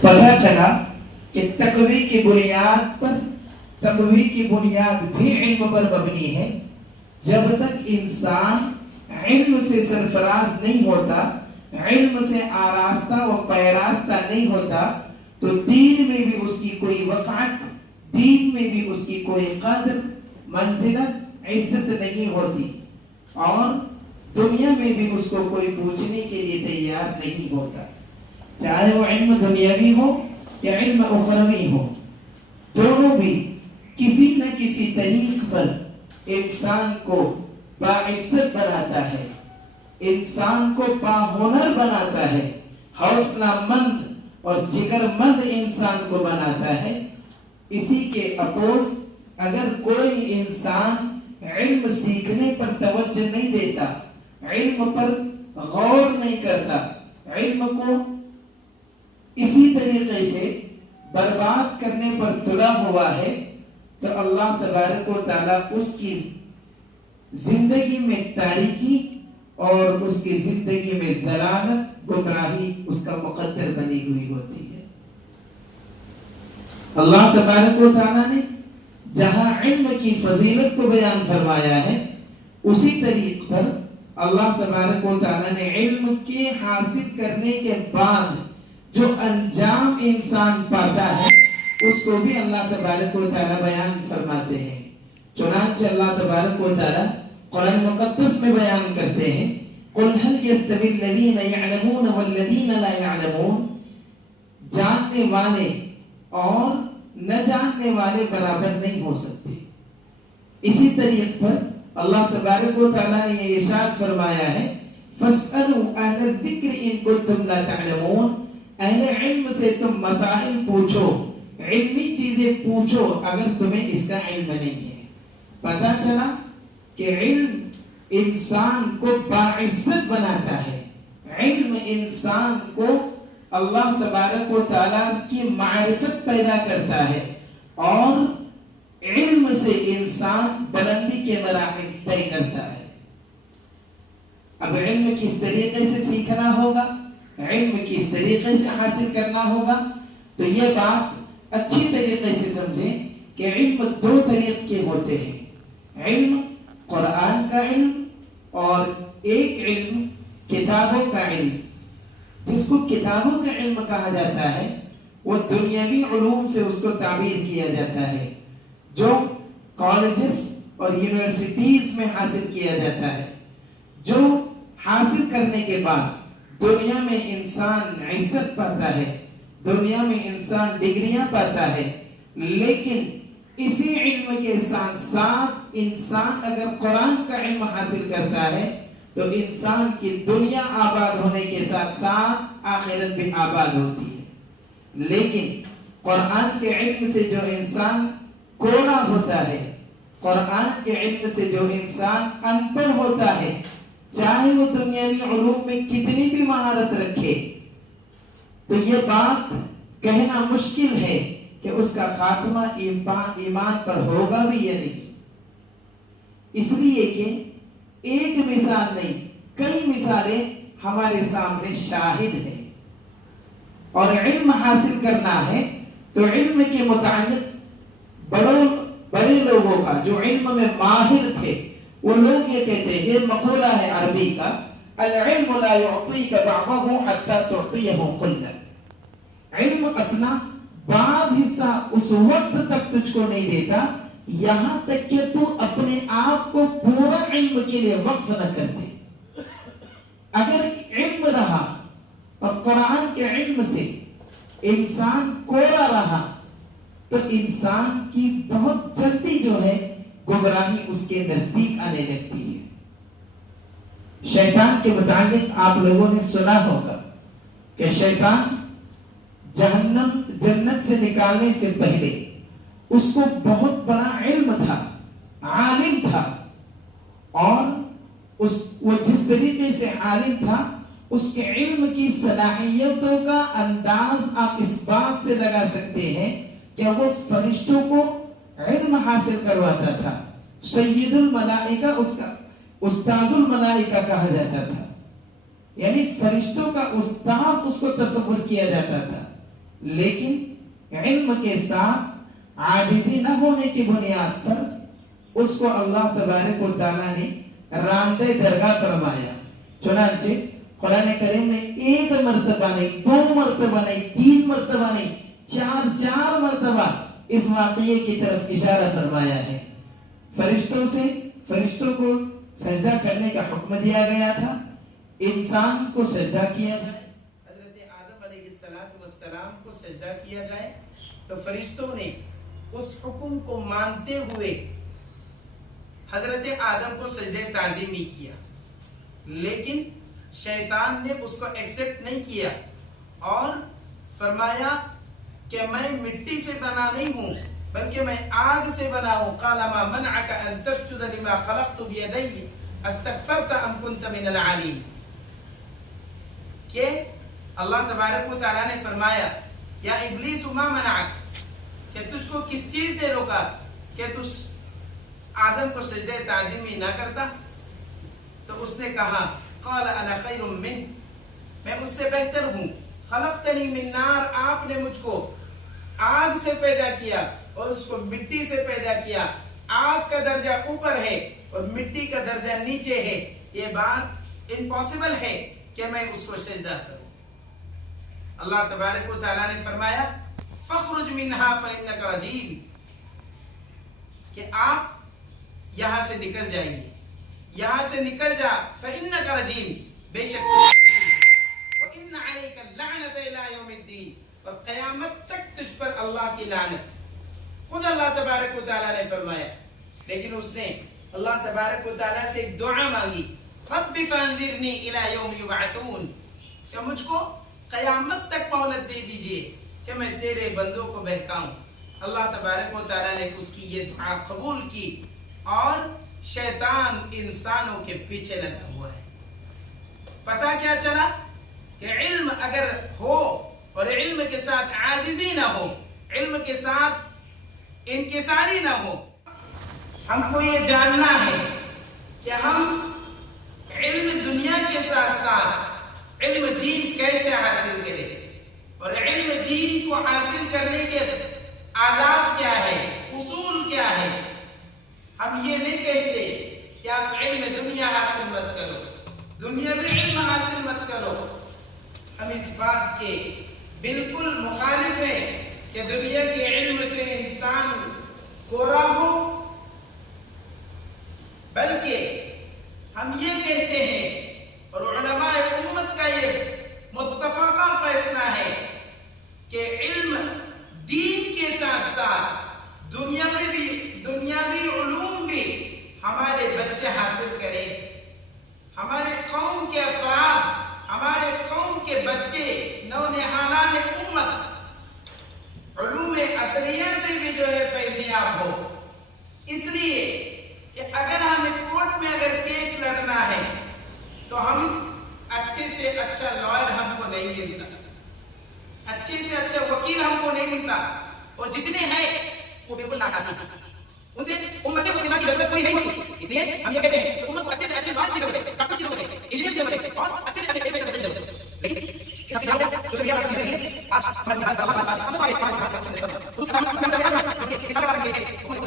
پتہ چلا کہ تقوی کی بنیاد پر، تقوی کی بنیاد بھی علم پر مبنی ہے. جب تک انسان علم سے سرفراز نہیں ہوتا، علم سے آراستہ و پیراستہ نہیں ہوتا، تو دین میں بھی اس کی کوئی وقعت، دین میں بھی اس کی کوئی قدر، منزلت، عزت نہیں ہوتی، اور دنیا میں بھی اس کو کوئی پوچھنے کے لیے تیار نہیں ہوتا، چاہے وہ علم دنیاوی ہو یا علم اخروی ہو. دونوں بھی کسی نہ کسی طریق پر انسان کو باعزت بناتا ہے، انسان کو باہنر بناتا ہے، حوصلہ مند اور جگر مند انسان کو بناتا ہے. اسی کے اپوز اگر کوئی انسان علم سیکھنے پر توجہ نہیں دیتا، علم پر غور نہیں کرتا، علم کو اسی طریقے سے برباد کرنے پر تلا ہوا ہے، تو اللہ تبارک و تعالیٰ اس کی زندگی میں تاریکی اور اس کی زندگی میں ضلالت، گمراہی اس کا مقدر بنی ہوئی ہوتی ہے. اللہ تبارک و تعالیٰ نے جہاں علم کی فضیلت کو بیان فرمایا ہے، اسی طریق پر اللہ تبارک و تعالیٰ نے علم کے حاصل کرنے کے بعد جو انجام انسان پاتا ہے اس کو بھی اللہ تبارک و تعالیٰ بیان فرماتے ہیں. چنانچہ اللہ تبارک و تعالیٰ قرآن مقدس میں بیان کرتے ہیں قُلْ هَلْ يَسْتَوِي الَّذِينَ يَعْلَمُونَ وَالَّذِينَ لَا يَعْلَمُونَ. جاننے والے اور نہ جاننے والے برابر نہیں ہو سکتے. اسی طریق پر اللہ تبارک و تعالیٰ نے یہ ارشاد فرمایا ہے فَاسْأَلُوا أَهْلَ الذِّكْرِ إِن كُنتُمْ لَا تَعْلَمُونَ. اہل علم سے تم مسائل پوچھو، علمی چیزیں پوچھو اگر تمہیں اس کا علم نہیں ہے. پتہ چلا کہ علم انسان کو باعزت بناتا ہے، علم انسان کو اللہ تبارک و تعالیٰ کی معرفت پیدا کرتا ہے، اور علم سے انسان بلندی کے مراحل طے کرتا ہے. اب علم کس طریقے سے سیکھنا ہوگا، علم کس طریقے سے حاصل کرنا ہوگا، تو یہ بات اچھی طریقے سے سمجھیں کہ علم دو طریق کے ہوتے ہیں. علم قرآن کا علم اور ایک علم کتابوں کا علم. جس کو کتابوں کا علم کہا جاتا ہے وہ دنیاوی علوم سے اس کو تعبیر کیا جاتا ہے، جو کالجز اور یونیورسٹیز میں حاصل کیا جاتا ہے، جو حاصل کرنے کے بعد دنیا میں انسان عزت پاتا ہے، دنیا میں انسان ڈگریاں پاتا ہے. لیکن اسی علم کے ساتھ ساتھ انسان اگر قرآن کا علم حاصل کرتا ہے تو انسان کی دنیا آباد ہونے کے ساتھ ساتھ آخرت بھی آباد ہوتی ہے. لیکن قرآن کے علم سے جو انسان کوڑا ہوتا ہے، قرآن کے علم سے جو انسان ان پڑھ ہوتا ہے، چاہے وہ دنیاوی علوم میں کتنی بھی مہارت رکھے، تو یہ بات کہنا مشکل ہے کہ اس کا خاتمہ ایمان پر ہوگا بھی یا نہیں. اس لیے کہ ایک مثال نہیں، کئی مثالیں ہمارے سامنے شاہد ہیں. اور علم حاصل کرنا ہے تو علم کے متعلق بڑے لوگوں کا جو علم میں ماہر تھے، وہ لوگ یہ کہتے ہیں، یہ مقولہ ہے عربی کا، العلم لا يعطيك بعضه حتى تعطيه كله. علم اپنا بعض حصہ اس وقت تک تجھ کو نہیں دیتا یہاں تک کہ تو اپنے آپ کو پورا علم کے لیے وقف نہ کر دے. اگر علم رہا اور قرآن کے علم سے انسان کوڑا رہا تو انسان کی بہت جلدی جو ہے گمراہی اس کے نزدیک آنے لگتی ہے. شیطان کے متعلق آپ لوگوں نے سنا ہوگا کہ شیطان جنت سے نکالنے سے پہلے اس کو بہت بڑا علم تھا، عالم تھا، اور وہ جس طریقے سے عالم تھا اس کے علم کی صلاحیتوں کا انداز آپ اس بات سے لگا سکتے ہیں کہ وہ فرشتوں کو علم حاصل کرواتا تھا. سید الملائکہ اس کا استاذ الملائکہ کہا جاتا تھا، یعنی فرشتوں کا استاد اس کو تصور کیا جاتا تھا. لیکن علم کے ساتھ عاجزی نہ ہونے کی بنیاد پر اس کو اللہ تبارک و تعالیٰ نے راندے درگاہ فرمایا. چنانچہ قرآن کریم نے ایک مرتبہ نہیں، دو مرتبہ نہیں، تین مرتبہ نہیں، چار مرتبہ اس واقعے کی طرف اشارہ فرمایا ہے. فرشتوں کو سجدہ کرنے کا حکم دیا گیا تھا، انسان کو سجدہ کیا جائے، حضرت آدم علیہ السلام کو سجدہ کیا جائے. تو فرشتوں نے اس حکم کو مانتے ہوئے حضرت آدم کو سجدہ تعظیمی کیا، لیکن شیطان نے اس کو ایکسپٹ نہیں کیا اور فرمایا کہ میں مٹی سے بنا نہیں ہوں بلکہ میں آگ سے بنا ہوں. قال ما منعك ان تسجد لما خلقت بيدي استكبرت ام كنت من العالين. کہ اللہ تبارک و تعالیٰ نے فرمایا یا ابلیس ما منعك، کہ تجھ کو کس چیز نے روکا کہ تو آدم کو سجدہ تعظیمی نہ کرتا؟ تو اس نے کہا قال انا خیر من، میں اس سے بہتر ہوں. خلقتنی من نار، آپ نے مجھ کو آگ سے پیدا کیا اور اس کو مٹی سے پیدا کیا. آگ کا درجہ اوپر ہے اور مٹی کا درجہ نیچے ہے. یہ بات امپاسبل ہے کہ میں اس کو سجدہ کروں. اللہ تبارک و تعالیٰ نے فرمایا فخرج منها فإنك رجیم، کہ آپ یہاں سے نکل جائیے، یہاں سے نکل جا. فإنك رجیم، بے شک وإن عليك اللعنة إلى يوم الدین، اور قیامت تک تجھ پر اللہ کی لعنت. خود اللہ تبارک و تعالیٰ نے فرمایا. لیکن اس نے اللہ تبارک و تعالیٰ سے ایک دعا مانگی، رب فانذرنی الی یوم یبعثون، کہ مجھ کو قیامت تک مہلت دے دیجئے کہ میں تیرے بندوں کو بہکاؤں. اللہ تبارک و تعالیٰ نے اس کی یہ دعا قبول کی اور شیطان انسانوں کے پیچھے لگا ہوا ہے. پتہ کیا چلا کہ علم اگر ہو اور علم کے ساتھ عاجزی نہ ہو، علم کے ساتھ انکساری نہ ہو، ہم کو یہ جاننا ہے کہ ہم علم دنیا کے ساتھ ساتھ علم دین کیسے حاصل کریں، اور علم دین کو حاصل کرنے کے آداب کیا ہے، اصول کیا ہے. ہم یہ نہیں کہتے کہ آپ علم دنیا حاصل مت کرو، دنیا میں علم حاصل مت کرو. ہم اس بات کے بالکل مخالف ہیں کہ دنیا کے علم سے انسان گورا ہو، بلکہ ہم یہ کہتے ہیں اور علماء امت کا یہ متفقہ فیصلہ ہے کہ علم دین کے ساتھ ساتھ دنیاوی علوم بھی ہمارے بچے حاصل کریں. ہمارے قوم کے افراد، ہمارے قوم کے بچے، نونہالان امت علوم عصریہ سے بھی جو ہے فیضیاب ہو. اس لیے کہ اگر ہمیں کورٹ میں اگر کیس لڑنا ہے تو ہم اچھے سے اچھا لائر ہم کو نہیں ملتا، اچھے سے اچھا وکیل ہم کو نہیں ملتا، اور جتنے ہیں وہ بالکل ناکافی ہیں. ان سے امت مسلمہ کی ضرورت کوئی نہیں ہوتی. اس لیے ہم یہ کہتے ہیں کہ امت کو اچھے سے اچھے لائرز کی ضرورت ہے، ڈاکٹرز کی ضرورت ہے، انجینئرز کی ضرورت ہے، اور اچھے سے اچھے پیپر کی ضرورت ہے. لیکن اس کا خلاف جو شریعہ رسم ہے آج ہمارے ہمارے پاس سب سے بڑے اس کا نام اس کا کام ہے امت کو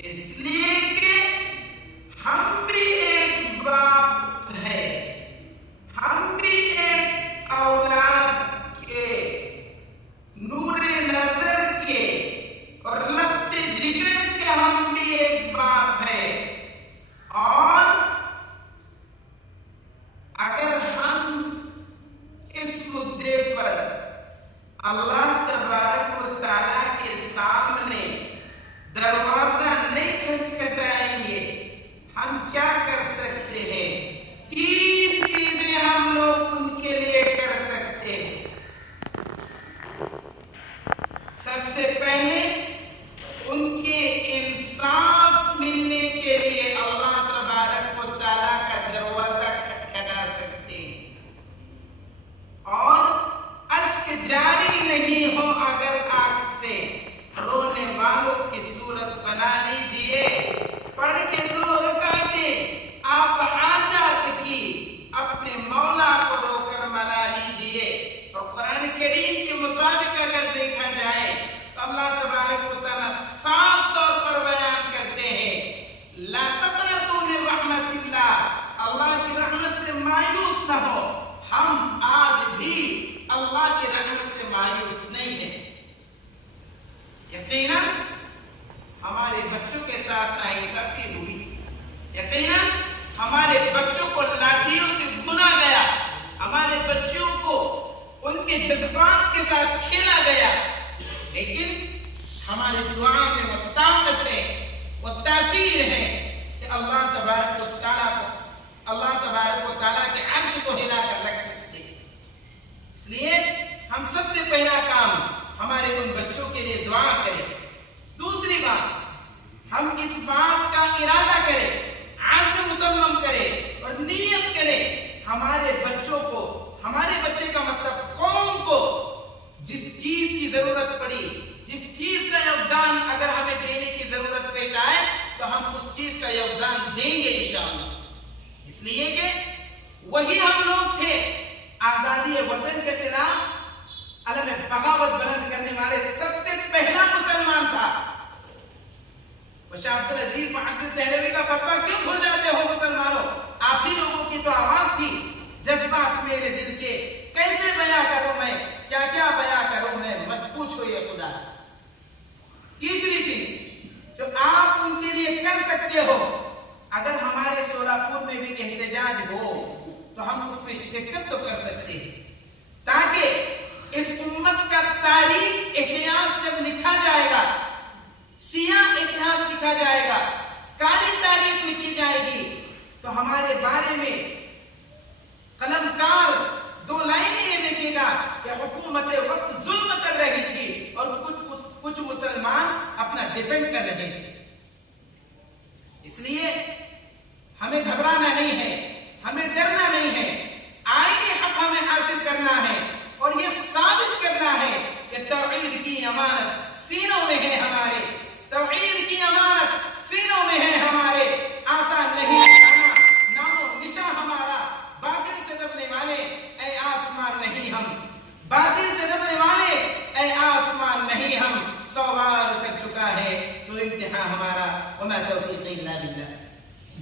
اس لیے ساتھ کھیلا گیا، لیکن ہماری دعا میں وہ طاقت ہے، وہ تاثیر ہے کہ اللہ تبارک و تعالیٰ کے عرش کو ہلا کر رکھ سکتے ہیں۔ اس لیے ہم سب سے پہلا کام ہمارے ان بچوں کے لیے دعا کریں۔ دوسری بات، ہم اس بات کا ارادہ کریں، عزم مصمم کریں اور نیت کریں، ہمارے بچوں کو، ہمارے بچے کا مطلب قوم کو جس چیز کی ضرورت پڑی، جس چیز کا یوگدان اگر ہمیں دینے کی ضرورت پیش آئے تو ہم اس چیز کا یوگدان دیں گے انشاءاللہ۔ اس لیے کہ وہی ہم لوگ تھے آزادی وطن کے خلاف علم بغاوت بلند کرنے والے، سب سے پہلا مسلمان تھا۔ شاہ عبد العزیز محدث دہلوی کا فتویٰ کیوں بھول جاتے ہو مسلمانوں؟ آپ ہی لوگوں کی تو آواز تھی، جذبات میرے دل کے کیسے بیاں کروں میں، کیا کیا بیاں کروں میں، مت پوچھو یہ خدا۔ تیسری چیز جو آپ ان کے لیے کر سکتے ہو، اگر ہمارے سولاپور میں بھی احتجاج ہو تو ہم اس میں شرکت تو کر سکتے ہیں، تاکہ اس امت کا تاریخ اتہاس جب لکھا جائے گا، سیاہ اتہاس لکھا جائے گا، کالی تاریخ لکھی جائے گی، تو ہمارے بارے میں قلمکار دو لائنیں یہ دیکھے گا کہ حکومت وقت ظلم کر رہی تھی اور کچھ مسلمان اپنا ڈیفینڈ کر رہے تھے۔ اس لیے ہمیں گھبرانا نہیں ہے، ہمیں ڈرنا نہیں ہے، آئینی حق ہمیں حاصل کرنا ہے اور یہ ثابت کرنا ہے کہ توحید کی امانت سینوں میں ہے ہمارے، توحید کی امانت سینوں میں ہے ہمارے، آسان نہیں جانا، نام و نشاں ہمارا، باطل سے دبنے والے اے آسمان نہیں ہم، باطل سے دبنے والے اے آسمان نہیں ہم، 100 بار کر چکا ہے تو امتحان ہمارا، وما توفیقی الا باللہ۔